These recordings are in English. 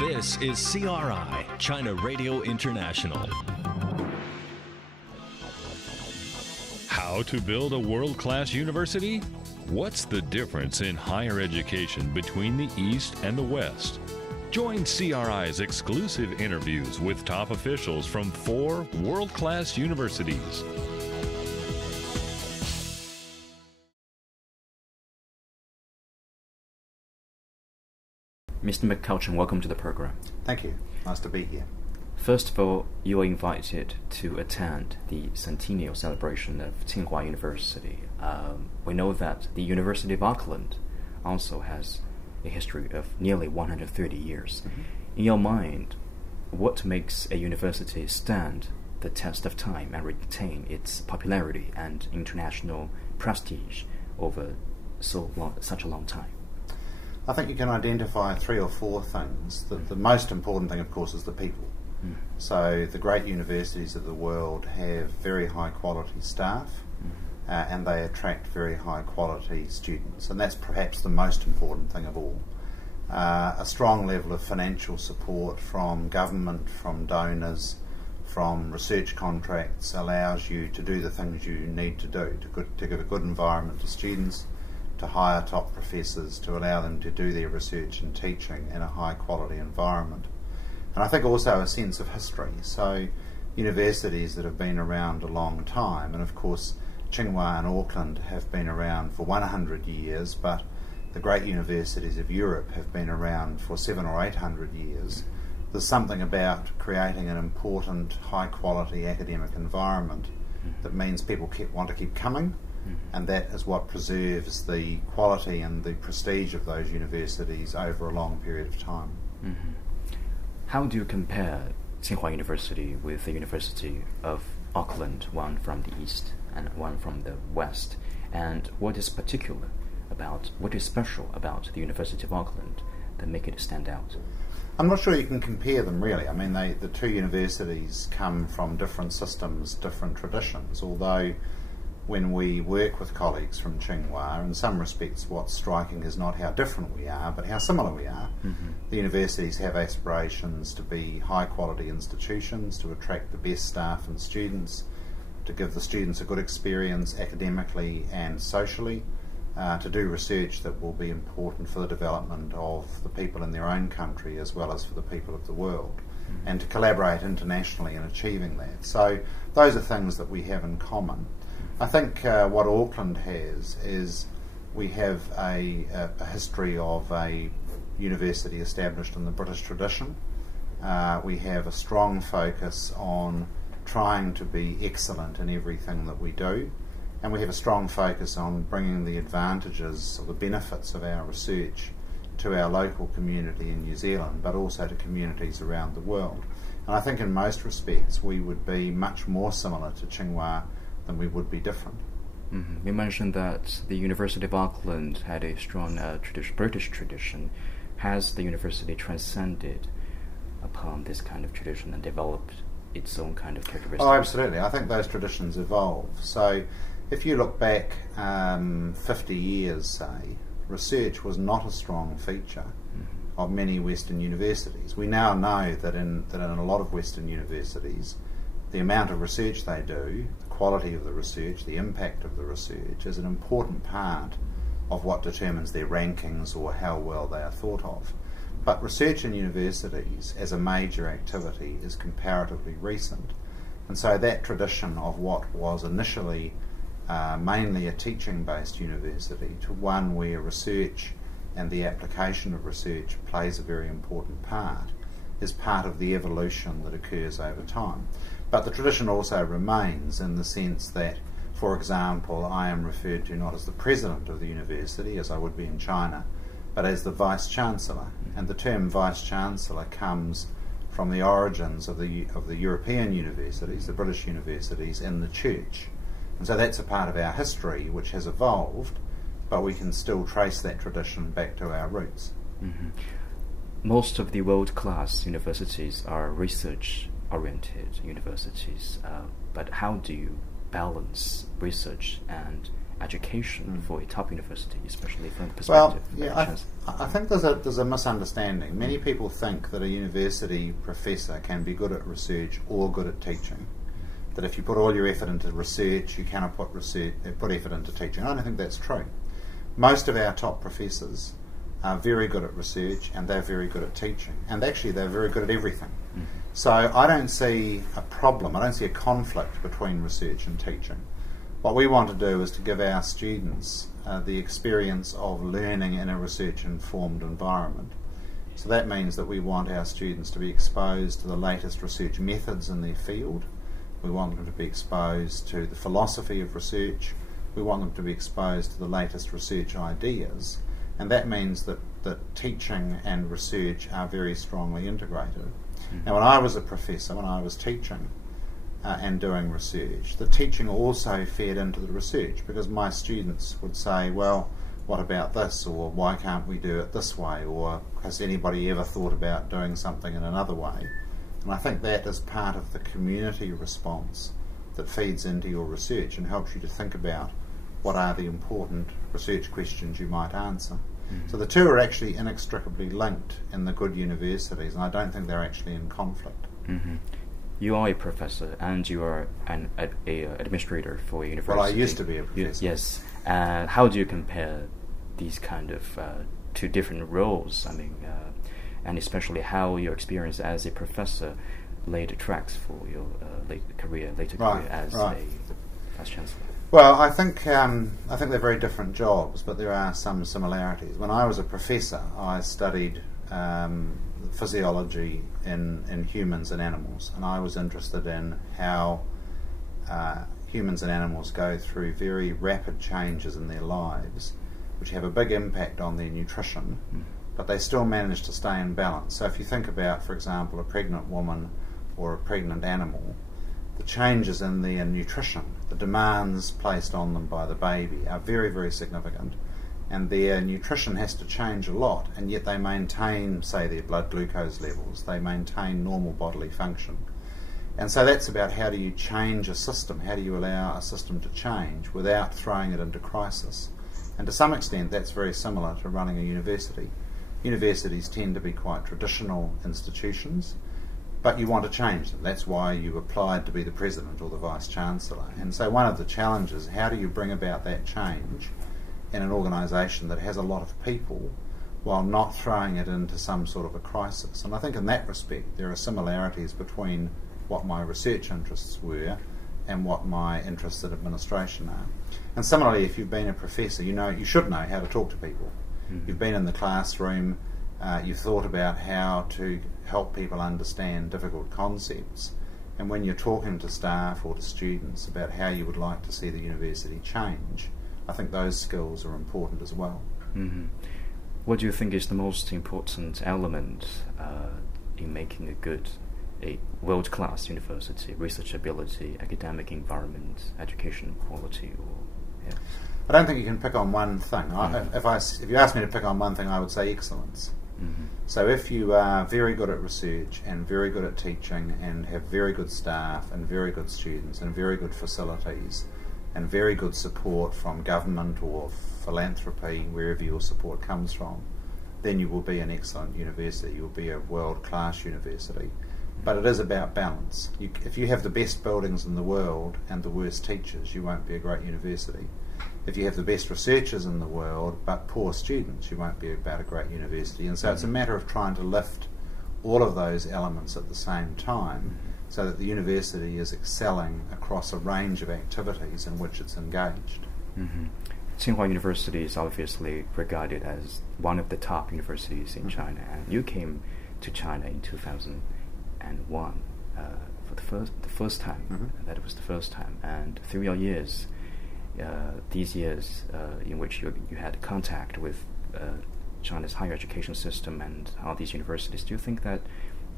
This is CRI, China Radio International. How to build a world-class university? What's the difference in higher education between the East and the West? Join CRI's exclusive interviews with top officials from 4 world-class universities. Mr. McCutcheon, welcome to the program. Thank you. Nice to be here. First of all, you are invited to attend the centennial celebration of Tsinghua University. We know that the University of Auckland also has a history of nearly 130 years. Mm-hmm. In your mind, what makes a university stand the test of time and retain its popularity and international prestige over such a long time? I think you can identify 3 or 4 things. The most important thing, of course, is the people. Mm. So the great universities of the world have very high quality staff, and they attract very high quality students, and that's perhaps the most important thing of all. A strong level of financial support from government, from donors, from research contracts allows you to do the things you need to do to give a good environment to students, to hire top professors, to allow them to do their research and teaching in a high quality environment. And I think also a sense of history. So universities that have been around a long time, and of course Tsinghua and Auckland have been around for 100 years, but the great universities of Europe have been around for 700 or 800 years. There's something about creating an important high quality academic environment that means people want to keep coming. And that is what preserves the quality and the prestige of those universities over a long period of time. Mm-hmm. How do you compare Tsinghua University with the University of Auckland, one from the East and one from the West? And what is special about the University of Auckland that make it stand out? I'm not sure you can compare them really. I mean, the 2 universities come from different systems, different traditions, although when we work with colleagues from Tsinghua, in some respects what's striking is not how different we are, but how similar we are. Mm-hmm. The universities have aspirations to be high quality institutions, to attract the best staff and students, to give the students a good experience academically and socially, to do research that will be important for the development of the people in their own country as well as for the people of the world, and to collaborate internationally in achieving that. So those are things that we have in common. I think what Auckland has is we have a history of a university established in the British tradition. We have a strong focus on trying to be excellent in everything that we do, and we have a strong focus on bringing the advantages or the benefits of our research to our local community in New Zealand, but also to communities around the world. And I think in most respects we would be much more similar to Tsinghua than we would be different. Mm-hmm. You mentioned that the University of Auckland had a strong British tradition. Has the university transcended upon this kind of tradition and developed its own kind of characteristics? Oh, absolutely. I think those traditions evolve. So if you look back 50 years, say, research was not a strong feature of many Western universities. We now know that in a lot of Western universities, the amount of research they do, the quality of the research, the impact of the research is an important part of what determines their rankings or how well they are thought of. But research in universities as a major activity is comparatively recent. And so that tradition of what was initially mainly a teaching-based university to one where research and the application of research plays a very important part is part of the evolution that occurs over time. But the tradition also remains in the sense that, for example, I am referred to not as the president of the university, as I would be in China, but as the vice-chancellor. And the term vice-chancellor comes from the origins of the European universities, the British universities, in the church. And so that's a part of our history which has evolved, but we can still trace that tradition back to our roots. Mm-hmm. Most of the world-class universities are research-oriented universities, but how do you balance research and education for a top university, especially from the Well, perspective? I think there's a misunderstanding. Many people think that a university professor can be good at research or good at teaching. That if you put all your effort into research, you cannot put effort into teaching. I don't think that's true. Most of our top professors are very good at research and they're very good at teaching. And actually they're very good at everything. Mm-hmm. So I don't see a problem, I don't see a conflict between research and teaching. What we want to do is to give our students the experience of learning in a research-informed environment. So that means that we want our students to be exposed to the latest research methods in their field. We want them to be exposed to the philosophy of research. We want them to be exposed to the latest research ideas. And that means that teaching and research are very strongly integrated. Mm-hmm. Now, when I was a professor, when I was teaching and doing research, the teaching also fed into the research, because my students would say, well, what about this, or why can't we do it this way, or has anybody ever thought about doing something in another way? And I think that is part of the community response that feeds into your research and helps you to think about what are the important research questions you might answer. Mm-hmm. So the two are actually inextricably linked in the good universities, and I don't think they're actually in conflict. Mm-hmm. You are a professor and you are an administrator for a university. Well, I used to be a professor. Yes. How do you compare these kind of two different roles? I mean, and especially how your experience as a professor laid tracks for your later career as a vice chancellor. Well, I think they're very different jobs, but there are some similarities. When I was a professor, I studied physiology in humans and animals, and I was interested in how humans and animals go through very rapid changes in their lives, which have a big impact on their nutrition, but they still manage to stay in balance. So if you think about, for example, a pregnant woman or a pregnant animal, the changes in their nutrition, the demands placed on them by the baby are very, very significant, and their nutrition has to change a lot, and yet they maintain, say, their blood glucose levels, they maintain normal bodily function. And so that's about how do you change a system, how do you allow a system to change without throwing it into crisis. And to some extent that's very similar to running a university. Universities tend to be quite traditional institutions, but you want to change them. That's why you applied to be the president or the vice chancellor. And so one of the challenges, how do you bring about that change in an organisation that has a lot of people while not throwing it into some sort of a crisis? And I think in that respect there are similarities between what my research interests were and what my interests in administration are. And similarly, if you've been a professor, you should know how to talk to people. Mm-hmm. You've been in the classroom, you've thought about how to help people understand difficult concepts, and when you're talking to staff or to students about how you would like to see the university change, I think those skills are important as well. Mm-hmm. What do you think is the most important element in making a world-class university? Researchability, academic environment, education quality, or yeah? I don't think you can pick on one thing. Mm-hmm. If you ask me to pick on one thing, I would say excellence. Mm-hmm. So if you are very good at research and very good at teaching and have very good staff and very good students and very good facilities and very good support from government or philanthropy, wherever your support comes from, then you will be an excellent university. You will be a world-class university. But it is about balance. If you have the best buildings in the world and the worst teachers, you won't be a great university. If you have the best researchers in the world but poor students, you won't be about a great university. And so it's a matter of trying to lift all of those elements at the same time so that the university is excelling across a range of activities in which it's engaged. Mm-hmm. Tsinghua University is obviously regarded as one of the top universities in China, and you came to China in 2001 for the first time. Mm-hmm. That was the first time, and through your years, these years in which you had contact with China's higher education system and all these universities, do you think that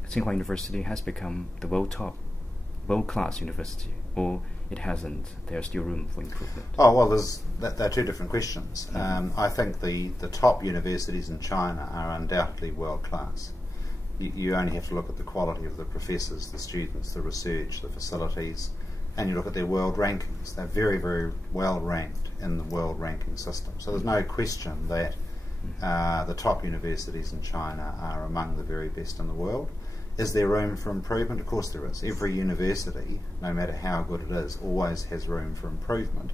Tsinghua University has become the world-class university, or it hasn't? There's still room for improvement. Oh well, there are two different questions. Mm-hmm. I think the top universities in China are undoubtedly world-class. You only have to look at the quality of the professors, the students, the research, the facilities, and you look at their world rankings, they're very, very well ranked in the world ranking system. So there's no question that the top universities in China are among the very best in the world. Is there room for improvement? Of course there is. Every university, no matter how good it is, always has room for improvement.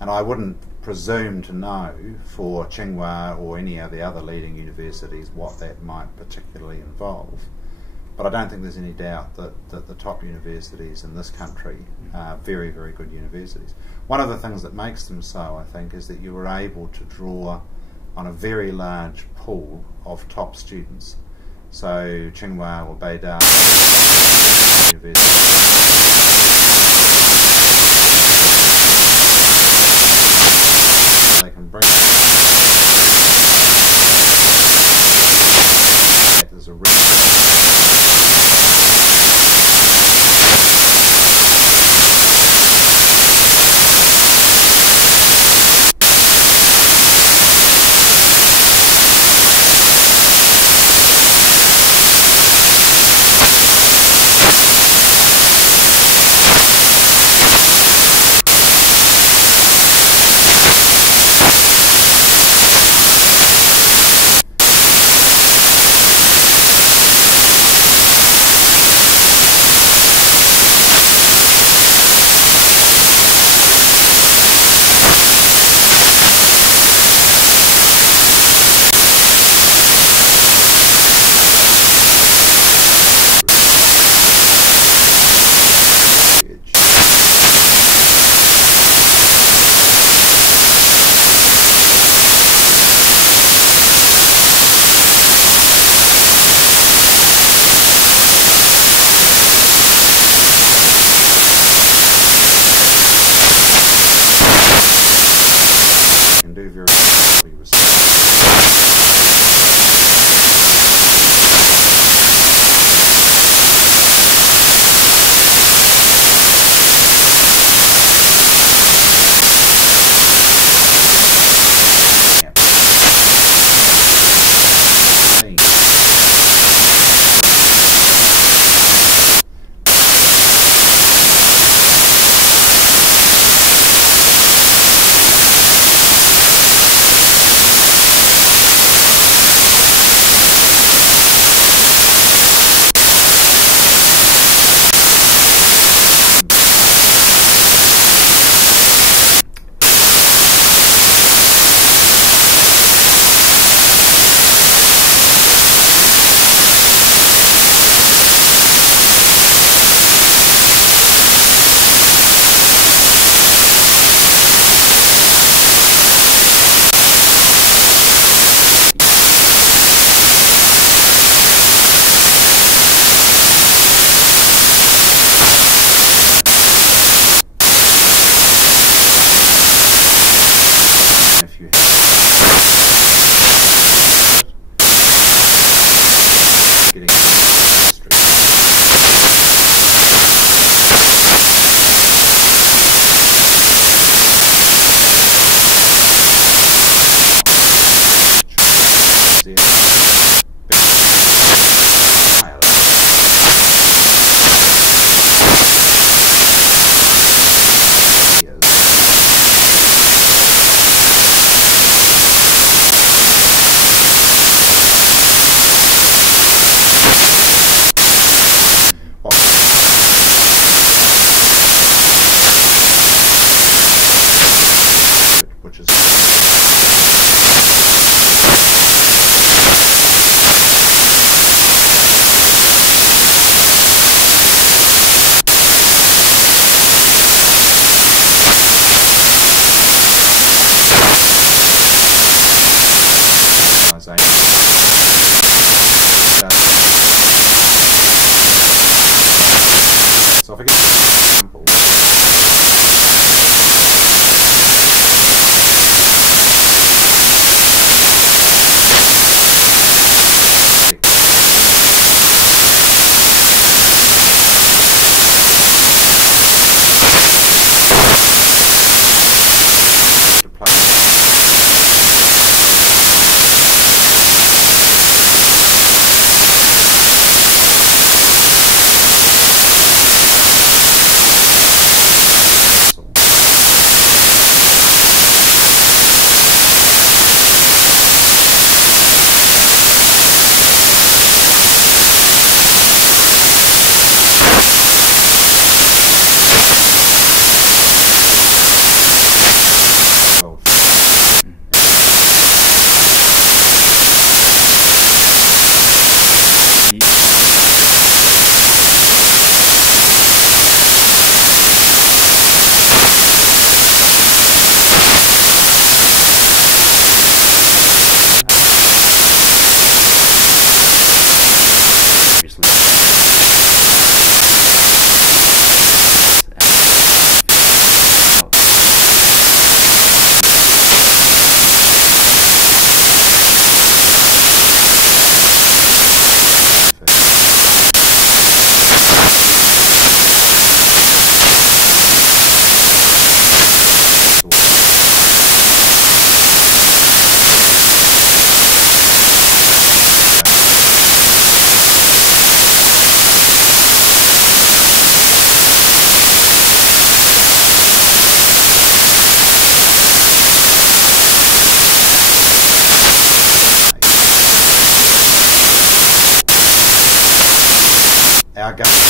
And I wouldn't presume to know for Tsinghua or any of the other leading universities what that might particularly involve. But I don't think there's any doubt that the top universities in this country are very, very good universities. One of the things that makes them so, I think, is that you were able to draw on a very large pool of top students. So Tsinghua or Beidou University. They can bring there's a So if I give an example, our government.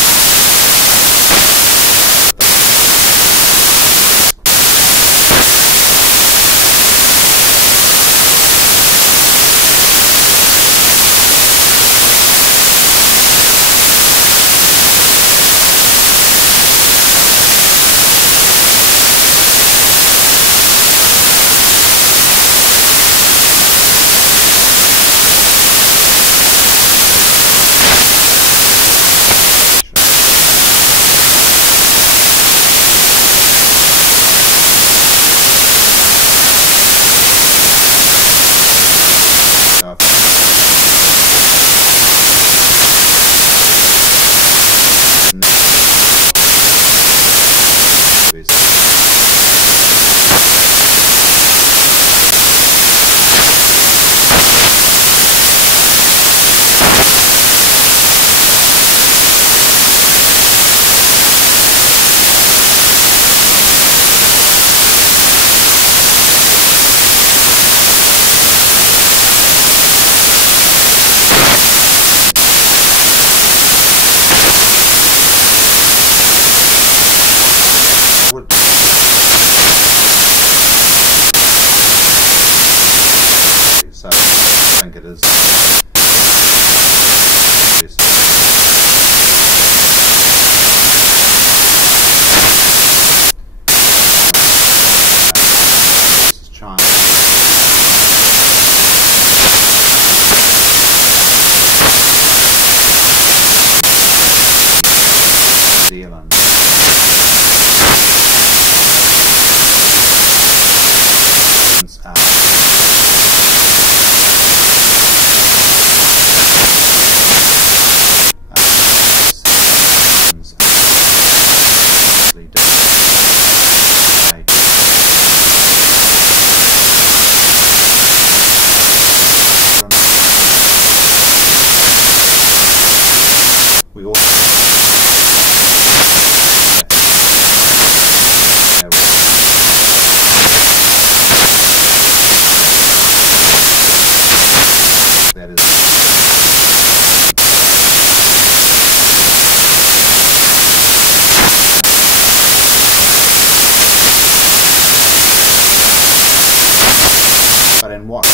So I think it is. This is China. New Zealand. We all that is but in what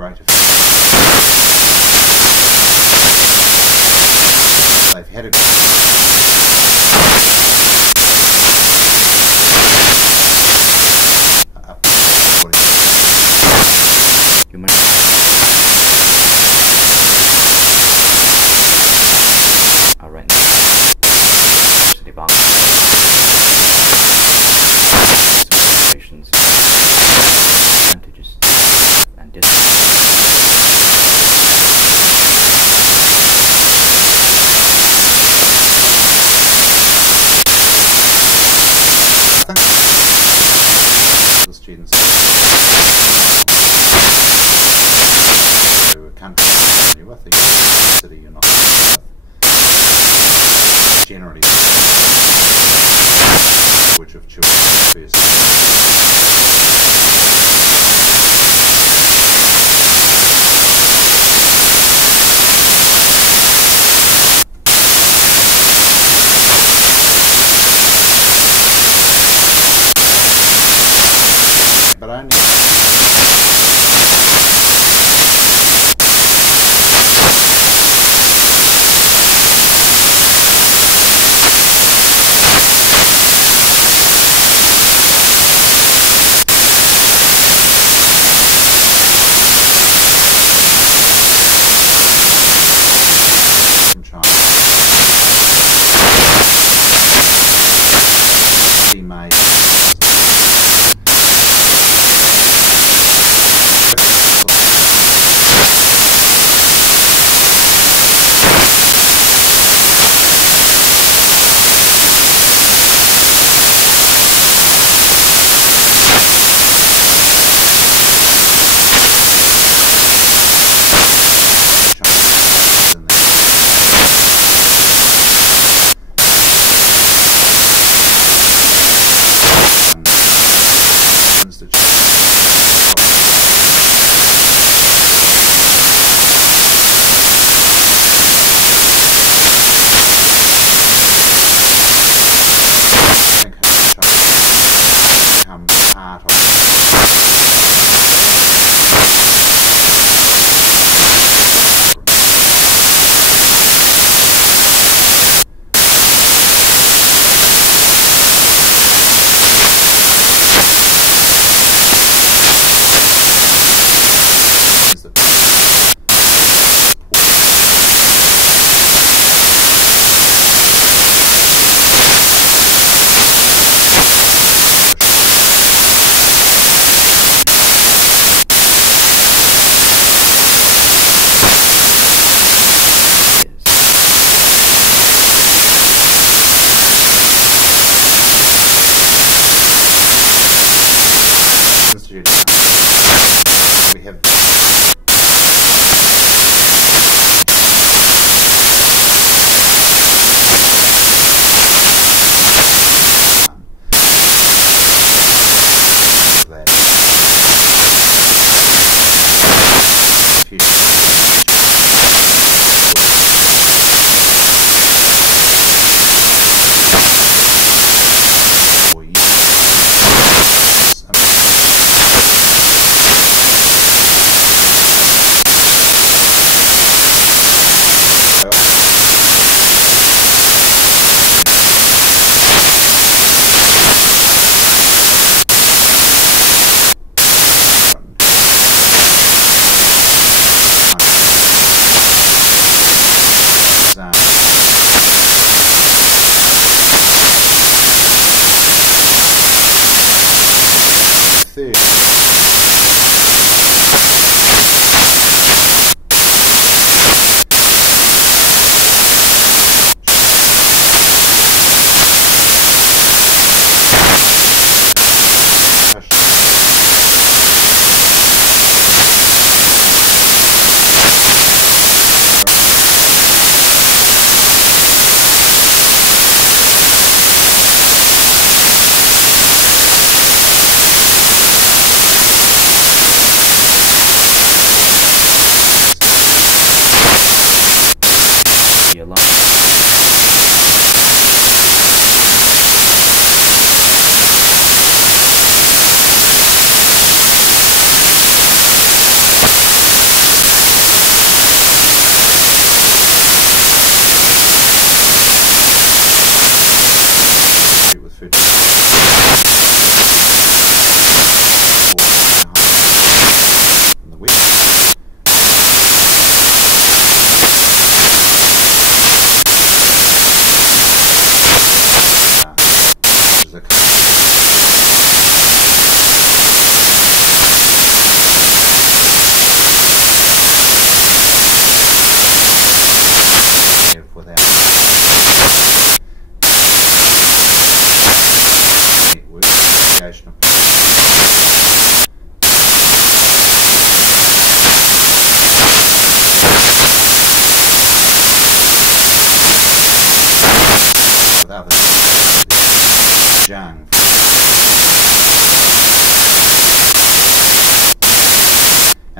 great effect. They've had a you might right now University of Auckland advantages and the students who can't be familiar with the university you're not familiar with. Generally, language of children first. But only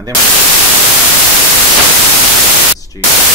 And then students